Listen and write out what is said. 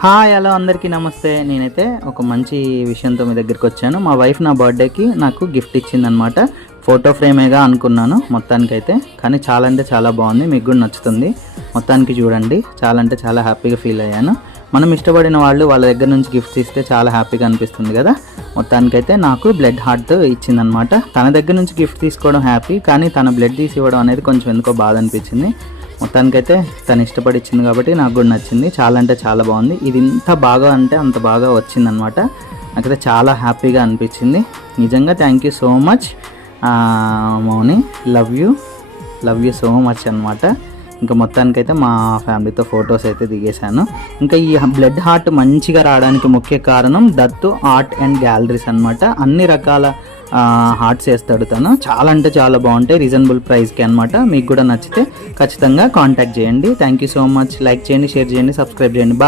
Hi hello అందరికీ నమస్తే. నేనైతే ఒక మంచి విషయంతో మీ దగ్గరికి వచ్చాను. మా వైఫ్ నా బర్త్డేకి నాకు గిఫ్ట్ ఇచ్చిందనమాట. ఫోటో ఫ్రేమేగా అనుకున్నాను మొత్తానికైతే, కానీ చాలా అంటే చాలా బాగుంది. మీకు కూడా నచ్చుతుంది. మొత్తానికి చూడండి, చాలా అంటే చాలా హ్యాపీగా ఫీల్ అయ్యాను. మనం ఇష్టపడిన వాళ్ళు వాళ్ళ దగ్గర నుంచి గిఫ్ట్స్ ఇస్తే చాలా హ్యాపీగా అనిపిస్తుంది కదా. మొత్తానికైతే నాకు బ్లడ్ హార్ట్ ఇచ్చిందనమాట. తన దగ్గర నుంచి గిఫ్ట్ తీసుకోవడం హ్యాపీ, కానీ తన బ్లడ్ తీసి ఇవ్వడం అనేది కొంచెం ఎందుకో బాధ అనిపించింది. మొత్తానికైతే తను ఇష్టపడి ఇచ్చింది కాబట్టి నాకు కూడా నచ్చింది. చాలా అంటే చాలా బాగుంది. ఇది ఇంత బాగా అంటే అంత బాగా వచ్చిందనమాట. నాకైతే చాలా హ్యాపీగా అనిపించింది. నిజంగా thank you so much Mouni. Love you so much అనమాట. ఇంకా మొత్తానికైతే మా ఫ్యామిలీతో ఫొటోస్ అయితే దిగేశాను. ఇంకా ఈ బ్లడ్ హార్ట్ మంచిగా రావడానికి ముఖ్య కారణం దత్తు ఆర్ట్ అండ్ గ్యాలరీస్ అనమాట. అన్ని రకాల హార్ట్స్ వేస్తాడు తను. చాలా అంటే చాలా బాగుంటాయి, రీజనబుల్ ప్రైస్కి అనమాట. మీకు కూడా నచ్చితే ఖచ్చితంగా కాంటాక్ట్ చేయండి. Thank you so much. Like చేయండి, షేర్ చేయండి, సబ్స్క్రైబ్ చేయండి. బాయ్.